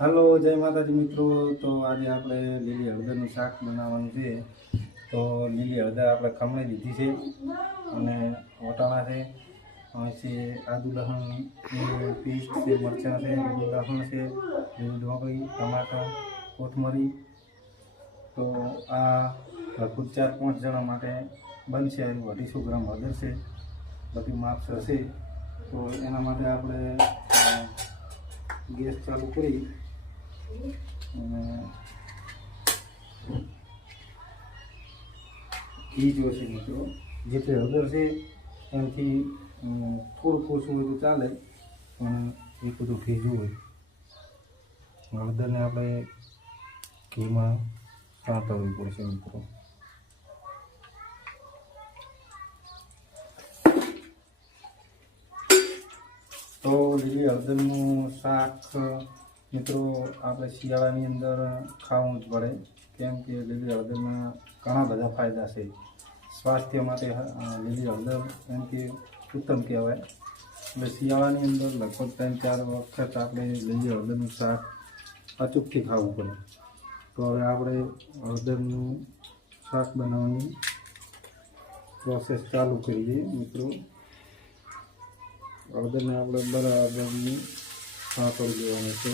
હાલો, જય માતાજી મિત્રો। તો આજે આપણે લીલી હળદરનું શાક બનાવવાનું છે। તો લીલી હળદર આપણે ખમણી દીધી છે અને વટાણા છે, પછી આદુ લસણની પેસ્ટ છે, મરચાં છે, લીલું લસણ છે, લીલી ડુંગળી, ટમાટર, કોથમરી। તો આ લગભગ 4-5 જણા માટે બનશે। 250 ગ્રામ હળદર છે, બધી માપસર છે। તો એના માટે આપણે ગેસ ચાલુ કરી અને ઘી જોશે મિત્રો। જેટલી હળદર છે એનાથી થોડુંક ઓછું હોય તો ચાલે, પણ એ બધું ઘી જોવે। હળદરને આપણે ઘીમાં સાંતળવી પડશે મિત્રો। તો લીલી હળદરનું શાક મિત્રો આપણે શિયાળાની અંદર ખાવું જ પડે, કેમ કે લીલી હળદરના ઘણા બધા ફાયદા છે। સ્વાસ્થ્ય માટે લીલી હળદર એમ કે ઉત્તમ કહેવાય। એટલે શિયાળાની અંદર લગભગ 3-4 વખત આપણે લીલી હળદરનું શાક અચૂકથી ખાવું પડે। તો હવે આપણે હળદરનું શાક બનાવવાની પ્રોસેસ ચાલુ કરીએ મિત્રો। હળદરને આપણે બરાબરની સાંતળી દેવાની છે।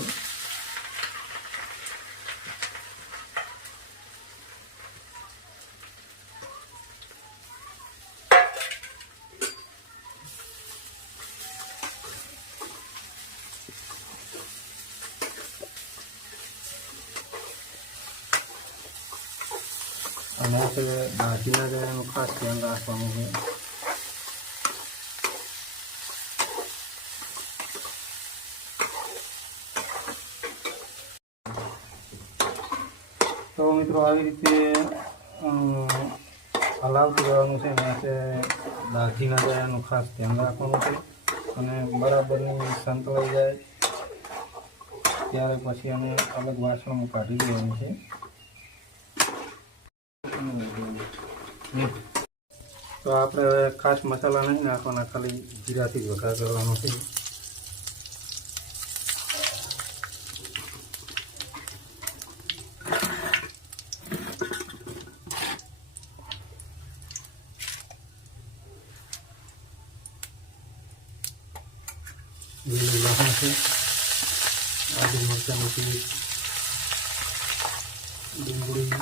અને આપણે દાઢીના ગળાનું ખાસ ધ્યાન રાખવાનું છે। તો મિત્રો આવી રીતે હલાવતું રહેવાનું છે અને દાઢીના ગળાનું ખાસ ધ્યાન રાખવાનું છે। અને બરાબરની સંતળાઈ જાય ત્યારે પછી અમે અલગ વાસણમાં કાઢી દેવાનું છે। તો આપણે હવે ખાસ મસાલા નહીં નાખવાના, ખાલી જીરાથી જ વઘાર કરવાનો છે। લીલું લસણ છે, આદુ મરચાંની પેસ્ટ, ડુંગળી,